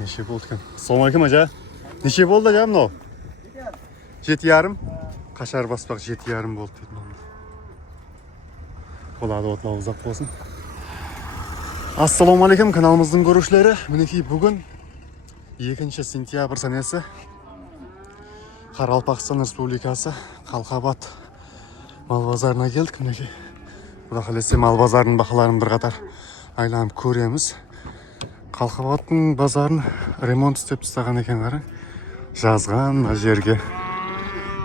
Неше болды екен? Ассалаумағалейкум ажа. Неше болды ажа мынау? 7,5. Қашар баспақ 7,5 болды дейді. Болады отлау ұзақ болсын. Ассалаумағалейкум каналымыздың көрушілері. Мінекей бүгін 2 сентябрь санасы. Қарақалпақстан Республикасы Қалқабат мал базарына келдік. Мінекей. Құда қаласа мал базарының бағаларын бірқатар айланып көреміз. Қалқабаттың базарын ремонт істеп тастаған екен қараң. Жазған мына жерге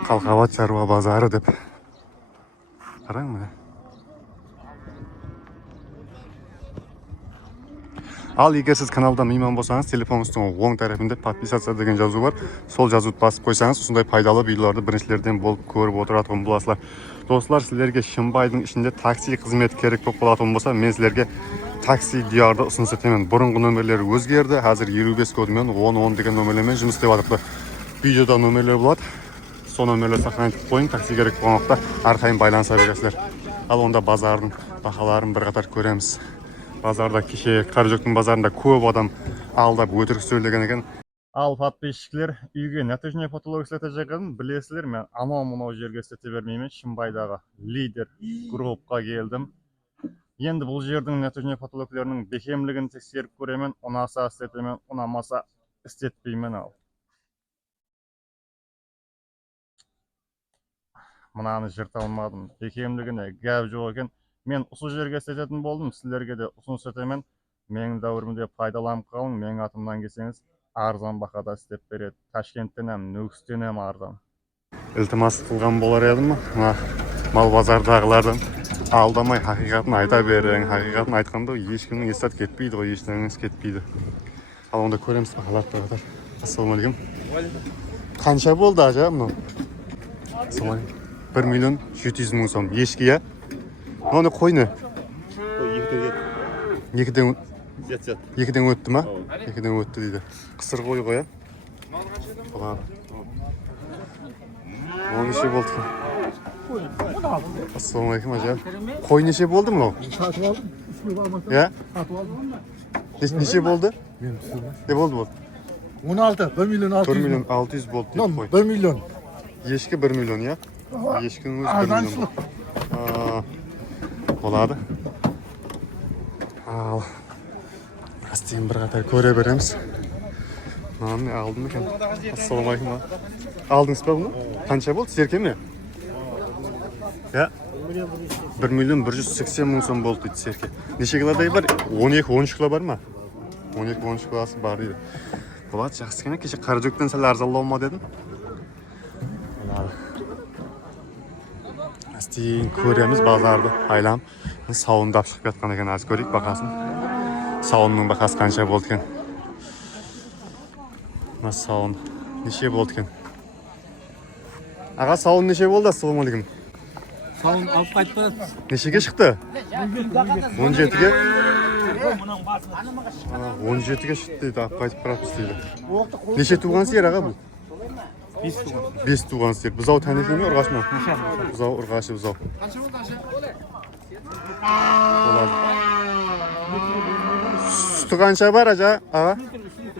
Қалқабат шаруа базары деп. Қараң міне. Ал егер сіз каналда мейман болсаңыз, телефоныңыздың оң тарапында подписаться деген жазу бар. Сол жазуды басып қойсаңыз, осындай пайдалы видеоларды біріншілерден болып көріп отыратын боласыздар. Достар, сіздерге Шымбайдың ішінде такси қызметі керек болып қалатын болса, мен сіздерге такси диярды ұсыныс етемін. Бұрынғы нөмірлері өзгерді. Қазір 55 кодымен 10-10 деген нөмірлермен жұмыс істеп жатыр. Видеода нөмірлер болады. Сол нөмірлерді сақтап қойың. Такси керек болған уақытта әрқайым байланыса бересіздер. Ал онда базардың бағаларын бірқатар көреміз. Базарда кеше Қаражөктің базарында көп адам алдап өтірік сөйлеген екен. Ал подписчиклер, үйге нәтижіне фотолог істете жегенін білесіздер. Мен анау-мынау жерге істете бермеймін. Шымбайдағы лидер группқа келдім. Енді бұл жердің нәтижіне фотологлерінің бекемлігін тексеріп көремін. Ұнаса істетемін, ұнамаса істетпеймін ал. Мынаны жырта алмадым. Бекемлігіне гәп жоқ екен. Мен осы жерге істететін болдым. Сіздерге де ұсыныс етемін. Менің дәуірімде пайдаланып қалың. Менің атымнан келсеңіз, арзан бақада істеп береді. Ташкенттен әм, Нүкістен әм арзан. Iltimos қылған болар едім. Мал базардағылардан алдамай хақиқатын айта берің. Хақиқатын айтқанда ешкімнің естат кетпейді ғой, ештеңеңіз кетпейді. Ал онда көреміз бағаларды бірқатар. Ассалаумағалейкум. Қанша болды ажа мынау? 1,700,000 сом. Ешкі, я? Оны қойны? Екіден өтті ма? Екіден өтті дейді. Қысыр қой ғой, я? Оны неше болды кен? Ассалаумағалейкум ажа. Қой неше болды мынау? Сатып алдым. Я? Сатып алдым. Неше болды? Не болды? 16, 1,600,000 болды дейді қой. 1 миллион. Ешкі 1 миллион, я? Ешкінің өзі 1 миллион. Болады. Ал астен бірқатар көре береміз. Мынаны алдым екен. Ассалаумағалейкум. Алдыңыз ба бұны? Қанша болды? Серке ме? Я? 1,180,000 сом болды дейді серке. Неше килодай бар? 12-13 кило бар ма? 12-13 килосы бар дейді. Болады, жақсы екен. Кеше Қаражөктен сәл арзандау ма дедім. Астен көреміз базарды айлам. Сауындап шығып жатқан екен, аз көрейік бағасын. Сауынның бағасы қанша болды екен? Мына сауын неше болды екен? Аға, сауын неше болды? Ассалаумағалейкум. Сауын алып қайтып барады. Нешеге шықты? 17-ге? 17-ге шықты дейді, алып қайтып баратыз дейді. Неше туған сиыр аға бұл? 5 туған сиыр. Бұзау тәнеке ме, ұрғаш ма? Бұзау, ұрғашы бұзау. Sütü қанша бар ажа? Аға?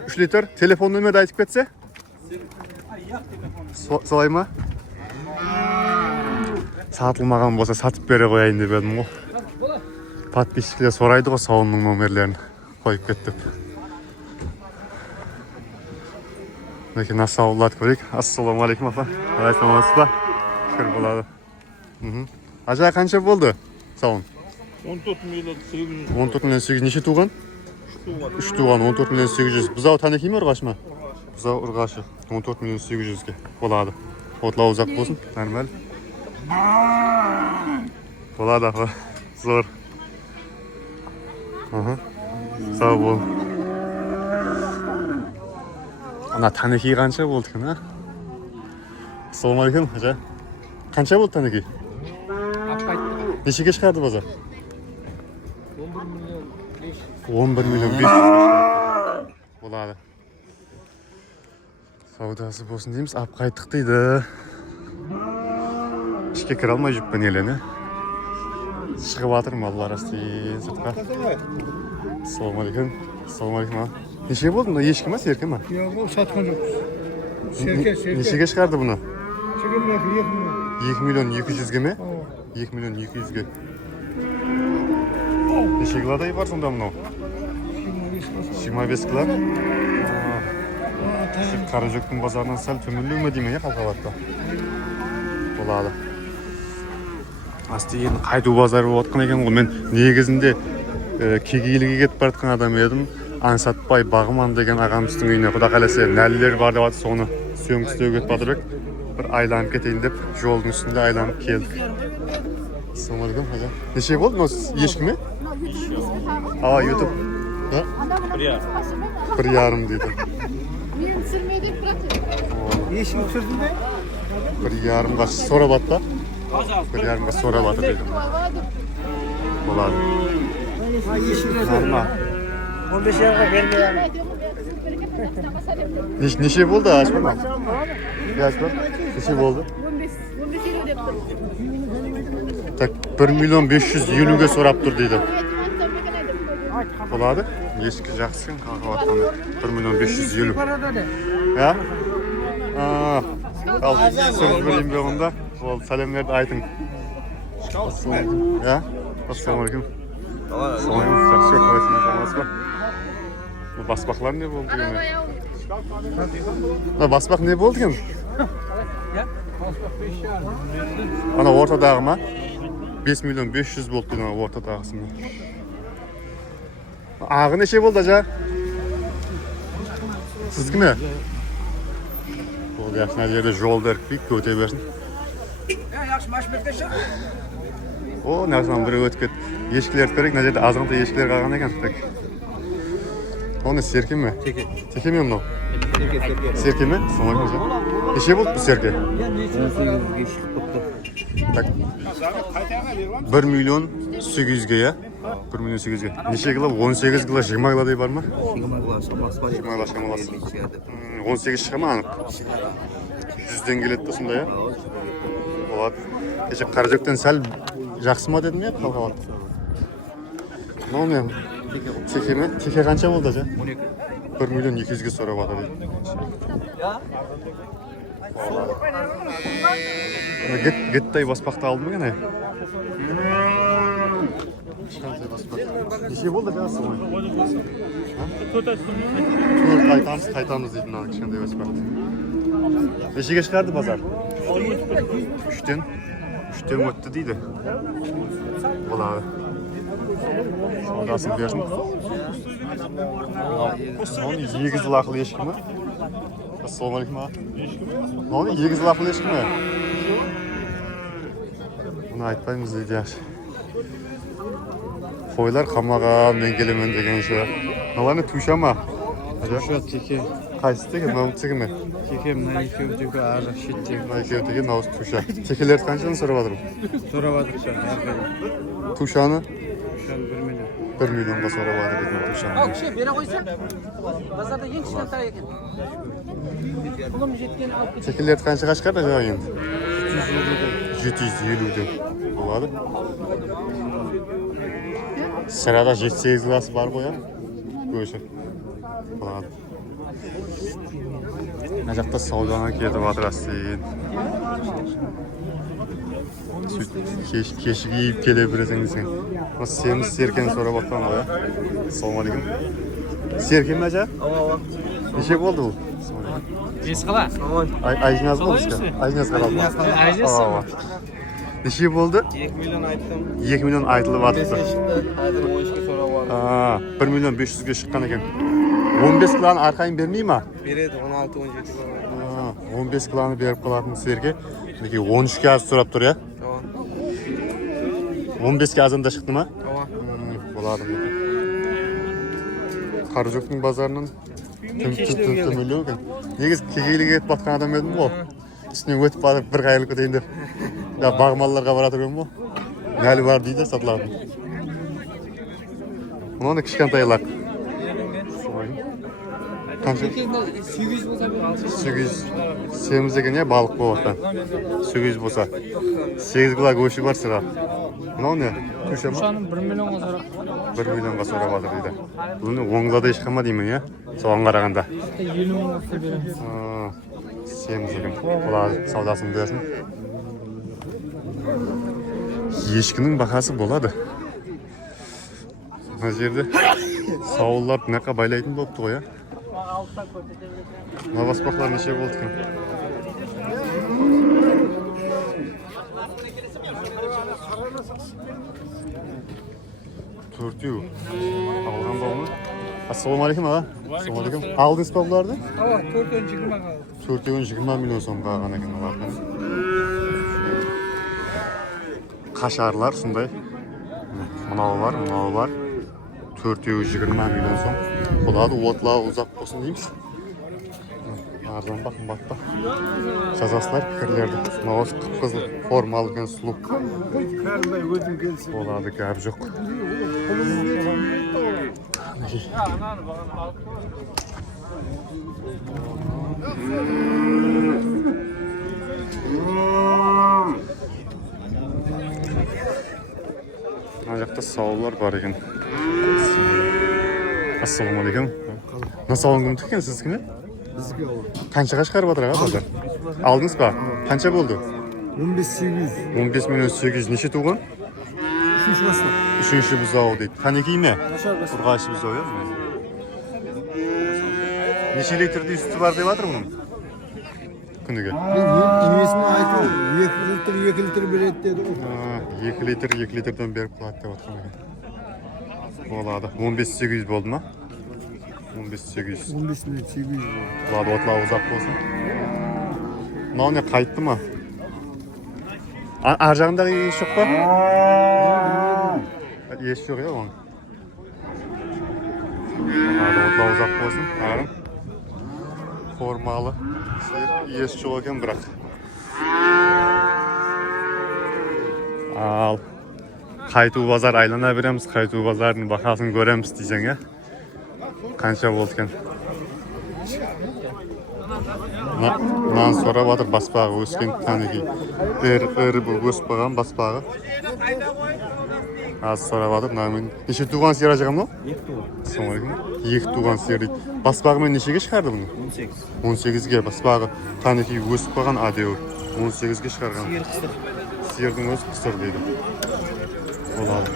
3 литр. Телефон нөмірді айтып кетсе? Солай ма? Сатылмаған болса сатып бере қояйын деп едім ғой. Подписчиклер сұрайды ғой сауынның нөмірлерін қойып кеттіп. Мінекей мына сауларды көрейік. Ассалаумағалейкум апа. Қалай саламатсыз ба? Шүкір болады. Ажа қанша болды сауын? 14,800. Неше туған? 3 туған 14,800. Бұзау тәнеке ме, ұрғаш ма? Бұзау ұрғашы 14,800-ге болады. Отлау ұзақ болсын, нормаль. Болады ақы, зор. Сау бол. Ана тәнеке қанша болды екен, а? Ассалаумағалейкум, ажа. Қанша болды тәнеке? Нешеге шығарды базар? 11,500,000 болады. Саудасы болсын дейміз, ап қайттық дейді. Ішке кіре алмай жүппен елені. Шығып атыр маллар астен сыртқа. Ассалаумағалейкум. Ассалаумағалейкум. Neçe bo'ldi bunda? Eshki mi, serki mi? Yo'q, bu sotgan yo'q. Serke. Nechaga chiqardi buni? Chigirmak 2 million 200 ga mi? 2 million 200 ga. Necha kiloday bor sonda buni? 25 kilo. Karajo'kning bozoridan sal to'millikmi deyman ya Xalqavatda. Bo'ladi. Asti endi qaytib bozor bo'layotgan ekan ku. Men negizinde kegiyligiga ketib baratgan adam edim. Ansatbay Bag'man degan ag'amizning uyine xudo qalasa nallar bor deb atsa onu so'ngistega ketib batirib bir aylanib ketayin deb yo'lning ustida aylanib keldik. Assalomu alaykum haja. Necha bo'ldi bu eshikmi? Aa YouTube. Ha? 1,5 dedi. Men silmaydi bırakın. Eshik tushirdi-da. 1,5 ga so'rabatda. 1,5 ga so'rabatdi dedi. Bo'ladi. Ha, eshik Normal. 15 yo'qqa bermayman. Necha bo'ldi Ashma? Yazlar. Necha bo'ldi? 15 euro deb turibdi. Tak 1 million 550 ga so'rab tur dedi. Bo'ladi. Eski yaxshi qahvatdan 1 million 550. Ya? Al, söz vereyim ben onda. Ol, salamlarını aytın. Ya? Assalamu alaykum. Assalamu alaykum. Yaxshi qo'yasizmi, qo'yasizmi? Bu basbaqlar ne bo'ldi endi? Ha, basbaq ne bo'ldi endi? Ana o'rtadag'imi? 5 million 500 bo'ldi ana o'rtadag'isini. Ağı neçe bo'ldi aja? Sizgimi? Bo'ldi, yaxshi yerda yo'lda erklik o'tay bersin. Yaxshi, mashmekdashi. O, narsadan biri o'tib ketdi. Eshiklar kerak, nazarda azg'inta eshiklar qolgan ekan. Onu serkimi? Tekimi yo'qmi? Serkimi? Assalomu alaykum. Necha bo'ldi bu serki? 18 ga chiqib qopti. Tak. 1 million 800 ga ya. 1 million 800 ga. Necha kilo? 18 kilo, 20 kilo dey bormi? 20 kilo, sabas var. 20 kilo şamalas. 18 chiqami aniq. 100 dan keladi shunda ya. Bo'ladi. Kecha Qarajo'kdan sal yaxshimi dedim ya, Xalqavat. Nima? Tekimi? Teke qancha bo'ldi aja? 12. 1 million 200 ga so'rab o'tadi. Gitday basbaqta aldımı gene? Neçe bo'ldi aja? Qaytamiz deydi mana kichkintoy basbaq. Nechaga chiqardi bozor? 3dan o'tdi deydi. Bo'ladi. Savdasini bersin. Onu 8 laqli eshikmi? Assalomu alaykum. Onu 8 laqli eshikmi? Buni aytmaymiz deydi yaxshi. Qo'ylar qamag'an, men kelaman degan shu. Nolani tushama. Shu teki. Qaysi teki? Nomtigimi? Teki mana ikkovdagi ari shitdek. Ikkovdagi nos tusha. Tekilar qanchani so'rayaptirim? So'ravadik Tushani 1 million. 1 millionga so'rayapti dedi tushani. Kishi bera qo'ysa, bozorda eng kichkina ekan. Pulim yetgan olib Tekilar qanchaga chiqadi ajo endi? 750 deb. Bo'ladi. Sırada 7-8 glas var bu ya. Göğsü. Bo'ladi. Najaqda savdona ketib o'tirasiz. Keshik yeyib kelaverasizlar sen. Semiz serkani so'rab o'tgan o ya. Assalomu alaykum. Serkim aja? Necha bo'ldi bu? Esqala. Ayjinaz bo'ldi sizga? Ayjinaz qarab. Ayjinaz. Necha bo'ldi? 2 million aytdim. 2 million aytilib o'tibdi. Hozir 13 ga so'rab oldim. 1 million 500 ga chiqqan ekan. 15 kiloni arqang bermaymi? Beradi 16-17 kilo. 15 kiloni berib qoladi sizlarga. Lekin 13 ga so'rab tur ya. Tamam. 15 ga azimda chiqdimi? Tamam. Bo'ladi. Qarajo'kning bozorining million ekan. Negiz kegeyliga ketib batgan adam edim bu. Üstüne o'tib borib bir qayrilib ketayin deb. Ya bag'monlarga boraturgan bu. Nali bor deydi sotiladi. Buni kichkintoylar. Qancha? 800 bo'lsa beradi. 800. Semiz ekan ya baliq bo'lyapti. 800 bo'lsa. 8 kilo go'shti bor sira. Nima? Tushami? O'shani 1 millionga so'rab. 1 millionga so'rab oldi deydi. Buni o'ngzada hech qilma deyman ya. Soğan qaraganda. 20 ming olsa beramiz. Semiz ekan. Bular savdasini bersin. Ешкінің бағасы болады. Мына жерде сауылдар мынақа байлайтын болыпты ғой, мына баспақлар неше болды екен? Төртеу алған ба оны? Ассалаумағалейкум аға. Ассалаумағалейкум. Алдыңыз ба бұларды? Ава, 4-20 қалды. 4-20 миллион сомға алған екен олар. Қашарлар сондай. Мынау бар. 420 миллион сом. Болады, отлау ұзақ болсын дейміз. Арзан ба, қымбат па. Жазасылар пікірлерді. Мынау қып-қызыл формалы екен, сұлу. Болады, гәп жоқ. Мына жақта сауылар бар екен. Ассалаумағалейкум. Мына сауын кімдікі екен, сіздікі ме? Қаншаға шығарып жатыр аға базар? Алдыңыз ба? Қанша болды? 15 миллион 800. Неше туған? Үшінші бұзау дейді. Қанекей ме? Ұрғашы бұзау, е? Неше литрді үсті бар деп жатыр бұның? Күніге? Инвесімен айту, 2 литр береді деді. 2 литрден беріп қалады деп жатыр. Болады. 15-800 болды ма? 15-800. 15 миллион 800 болды. Болады, отлау ұзақ болсын. Мынау не қайтты ма? Ар жағындағы еш жоқ па? Еш жоқ, е, оның. Болады, отлау ұзақ болсын. Арын. Формалы. Еш жоқ екен бірақ. Ал. Қайту базар айлана береміз, қайту базардың бақасын көреміз дейсен, е? Қанша болды екен? Нан сорап жатыр, баспағы өскен танеки. Ірі бұл өсіп қойған баспағы. Аз сорап жатыр, нан. Неше туған сиыр ажыға мынау? 2 туған сиыр дейді. Баспағымен нешеге шығарды бұны? 18-ге баспағы танеки өсіп қойған адеу. 18-ге шығарған. Сиырдың өз қысыр дейді. Болады.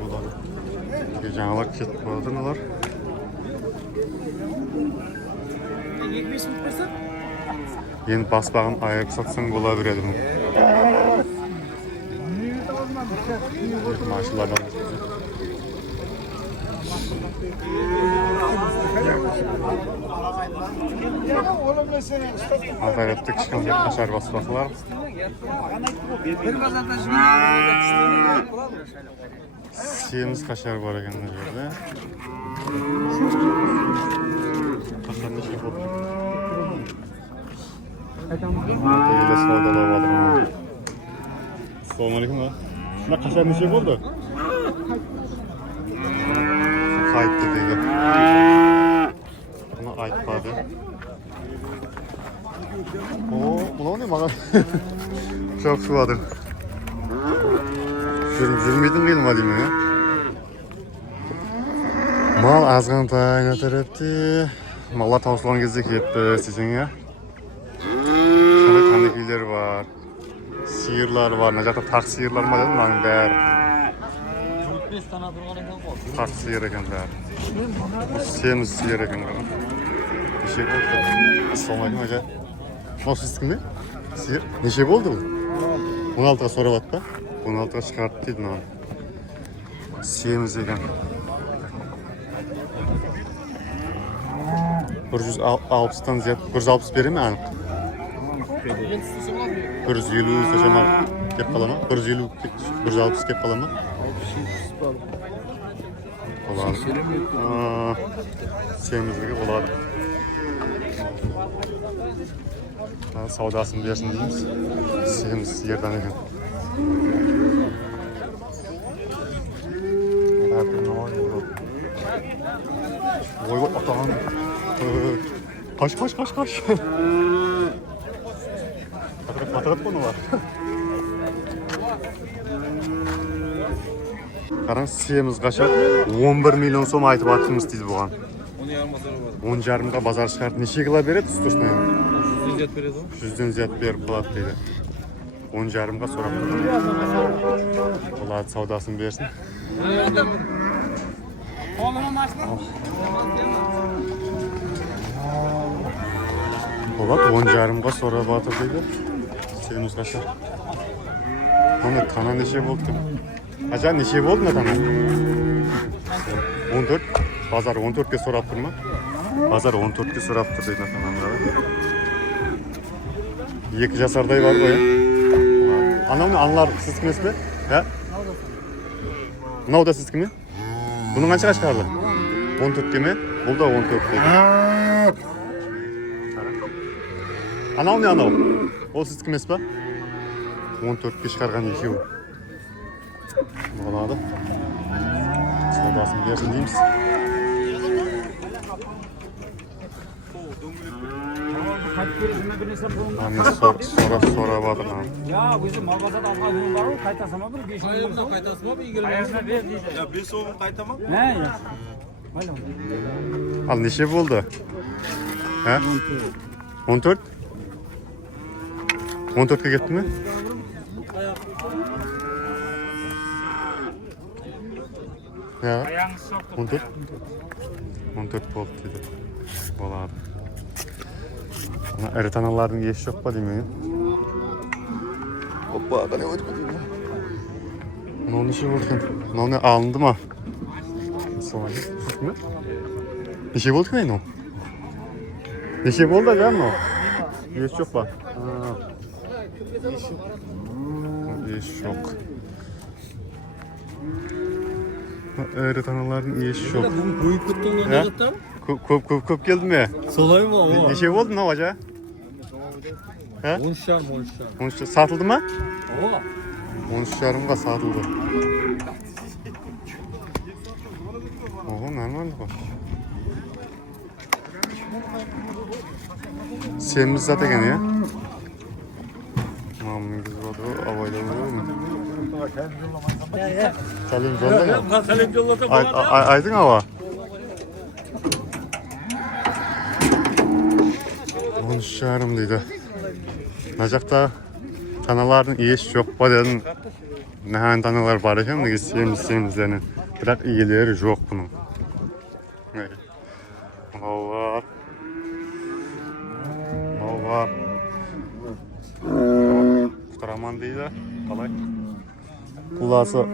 Болады. Жаңалар кетіп қалады мыналар. Енді баспағын айырып сатсаң бола береді мұны. Машылардан. Атарепті кішкенде қашар баспақлар. Bir pazarda şimdi Semiz қашар бар екен мына жерде. Қашар неше болды? Тегелес саудалап жатырмын. Ассалаумағалейкум. Мына қашар неше болды? Қайтты дейді. Бұны айтпады. Мынау не маған? Çok su vardır. Жүрмейтін қиын ма деймін, е? Мал азғантай тарапты. Малlar таусылған кезде кетті, істесең, е? Қандай танекейлер бар. Сиырлар бар. Мына жақта тақ сиырлар ма дедім, мынаның бәрі. Тақ сиыр екен бәрі. Семіз сиыр екен. Неше болды? Ассалаумағалейкум, ажа. Мынау сіздікі ме? Сиыр? Неше болды бұл? 16-ға сорап атты. 16-ға шығарды дейді маған. Семіз екен. 160-тан зият. 160 бере ме анық? 150 шама кеп қала ма? 160 кеп қала ма? Болады. Семізлігі болады. Саудасын берсін дейміз. Семіз сиырдан екен. Ой, атаған. Қаш. Қатырып бұны бар. Қараңыз, семіз қашар 11 миллион сом айтып атырмыз дейді бұған. 10,5-ға базар шығарды. Неше кило береді ұстасына? 100 зият береді ғой. 100-ден зият беріп қалады дейді. 10,5-ға сұрап тұрды. Болады, саудасын берсін. Болады, 10,5-ға сұрап атыр дейді. Семіз қашар. Оны тана неше болды? Ажа, неше болды ма тана? 14. Базар 14-ке сұрап тұр ма? Базар 14-ке сұрап тұр дейді танамға. 2 жасардай бар ғой, аналар сіз кімес бе? Мынау да сіз кіме? Бұның қаншаға шығарды? 14-ке ме? Бұл да 14 дейді. Анау не анау? Ол сіз кімес ба? 14-ке шығарған екеуі. Болады. Саудасын берсін дейміз. Сора батыр. Ya bizim mağazada almadığım var o kaytasama bir geçim. Hayır buna kaytası mı? İyi Ayağına ver diyeceğim. Ya bir soğuk kayta mı? Ne ya? Hala. Al nеше болды? 14? 14-ке кетті ме? Ayağını soktu. 14? 14 болды дейді. Болады. Ірі таналардың еш жоқ па деймін? Опа, қане өтіп кетейін. Мынау неше болды екен? Мынау не алынды ма? Неше болды екен айнау? Неше болды аға мынау? Еш жоқ па? Еш жоқ. Ірі таналардың еш жоқ. Büyük kutunun ne yaptın? Көп келді ме? Solay mı o? Неше болды мынау ажа? 10 şam. 13 сатылды ма? O. 13,5-ға сатылды. Ого, нормально ғой. Семіз зат екен, иә? Мамыңыз болды, абайда болды. Сәлем жолда. Kalem yolladı. Айдың ава. 13,5 дейді. Мына жақта таналардың еш жоқ па дедім. Нәһән таналар бар екен, неге семіздерінің. Бірақ иелері жоқ бұның. Мынау бар. Құтыраман дейді. Қалай? Құласы.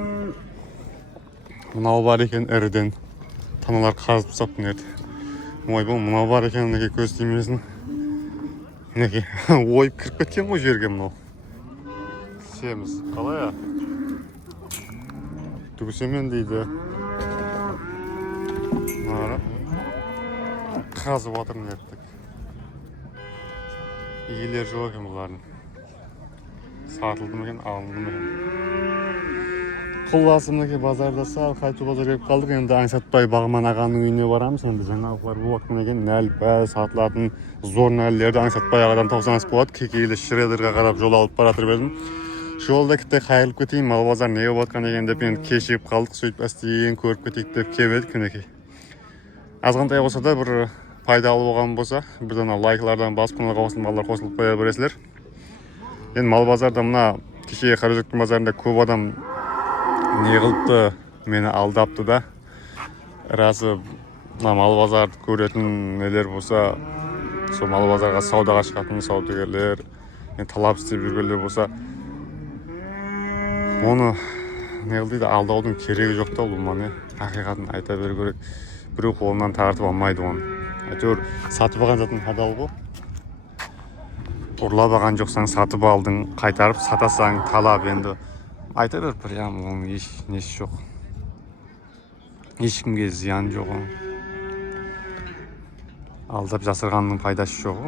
Мынау бар екен іріден. Таналар қазып саптың еді. Ой, бұл мынау бар екен, неге көз тимесін. Неге ойып кіріп кеткен ғой жерге мынау. Семіз. Қалай а? Түгісемен дейді. Қазып отырын еттік. Иелер жоқ екен бұлардың. Сатылды ма екен, алынды ма екен. Құласымдaki базарда сал, қайту базар келіп қалдық. Енді Аңсатбай Бағман ағаның үйіне барамыз. Енді жаңалықтар болып екен, нәл сатылатын зор нәлілерді Аңсатбай ағадан тапсаңыз болады. Кекейлі Шредерға қарап жол алып баратыр бердім. Жолда кетті қайылып кетейін, мал базар не болып жатқан деген деп енді кешігіп қалдық. Сөйтіп әстейін көріп кетейік деп кеп едік. Азғантай болса да бір пайдалы болған болса, бірден лайклардан басып каналға қосылып қоя бересіздер. Енді мал базарда мына кеше Қараөзектің базарында көп адам не қылыпты, мені алдапты да. Расы мал базарды көретін нелер болса, сол мал базарға саудаға шығатын саудагерлер, талап істеп жүргендер болса, оны не қылды алдаудың керегі жоқ та, бұл мане ақиқатын айта беру керек. Біреу қолынан тартып алмайды оны. Әйтеуір сатып алған затын адал ғой. Ұрлап алған жоқсаң сатып алдың, қайтарып сатасаң талап енді. Айта бер, прям оның еш несі жоқ. Ешкімге зиян жоқ. Алдап жасырғанның пайдасы жоқ.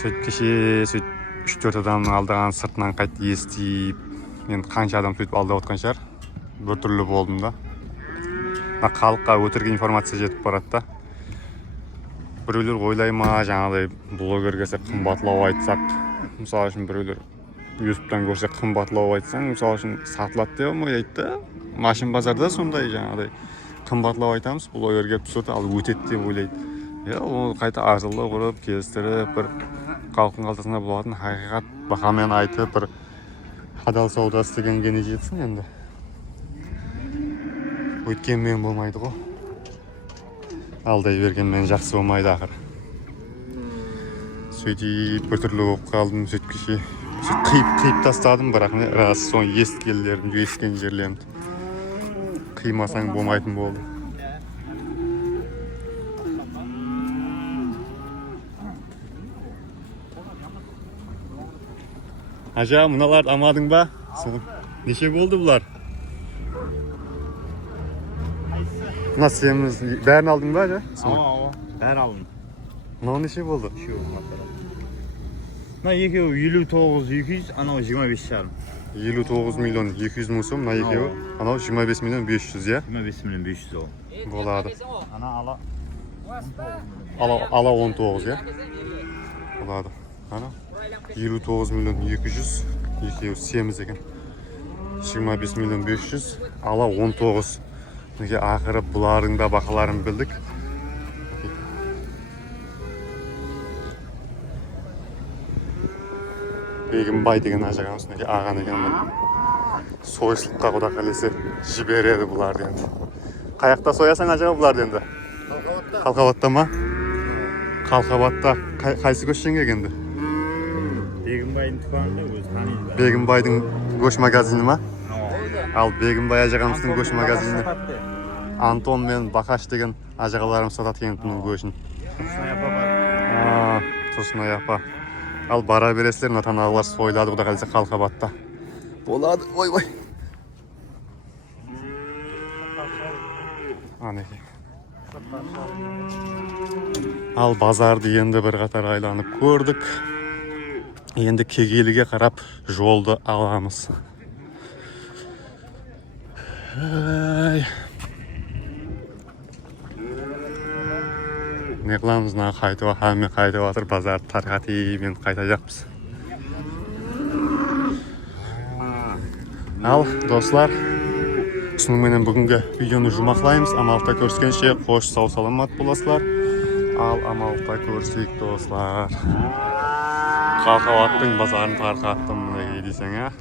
Сөйтіп кеше 3-4 адамның алдаған сыртынан қайт естиіп, енді қанша адам сөйтіп алдап отқан шығар. Бір түрлі болдым да. Халыққа өтірік информация жетіп барады да. Біреулер ойлай ма, жаңағыдай блогер келсе қымбатлау айтсақ, мысалы үшін біреулер YouTube'dan görse qimmatlab aytsan, misol uchun sotiladi deb o'ylaydi da. Mashin bozorda sonday жаңағыдай qimmatlab aytamiz, bu yerga tushib al o'tadi deb o'ylaydi. Ya, u qayta arzonlab qilib, kestirib, bir xalqning qaltasına bo'ladigan haqiqat bahamen aytib, bir hadal savdosi deganga ne jetsin endi. O'tgan men bo'lmaydi-ku. Alday bergen men жақсы bo'lmaydi axir. Сөйтіп bir türlü болып қалдым, сөйткіші. Қиып тастадым, бірақ рас соң естігенлерім, естіген жерлерімді. Қимасаң болмайтын болды. Ажа, мыналарды амадың ба? Неше болды бұлар? Мына семіз бәрін алдың ба, ажа? Бәрі алдым. Мынау неше болды? Мына екеуі 59-200, анау 25 жарым. 59 миллион 200 мың сом, мына екеуі. Анау 25 миллион 500, я? 25 миллион 500 ол. Болады. Ана Ала 19, я? Болады. Ана 59 миллион 200, екеуі семіз екен. 25 миллион 500, ала 19. Неге ақыры бұлардың да бақыларын білдік. Бегімбай деген ажағамыз, неге аған екен. Сойшылыққа құда қалесе жібереді бұларды енді. Қаяқта соясаң ажаға бұларды енді? Қалқабатта ма? Қалқабатта қайсы көшшен кегенді? Бегімбайдың түканында өзі таниды. Бегімбайдың көш магазині ма? Ал Бегімбай ажағамыздың көш магазині. Антон мен Бақаш деген ажағаларым сатат кентінің көшін. Тұрсынай апа. Ал бара бересілер, натанағылар сойлады құда қалсе қалқабатта. Болады, ой. Анеке. Ал базарды енді бір қатар айланып көрдік. Енді кегеліге қарап жолды аламыз. Не қыламыз, қайтып ақамен қайтып атыр, базарды тарқатымен қайтажақпыз. Ал, достар, түсініңменен бүгінгі видеоны жұмақлаймыз. Амалықта көріскенше қош сау саламат боласылар. Ал амалықта көрсек, достар. Қалқабаттың базарын тарқаттым, мінеге дейсің,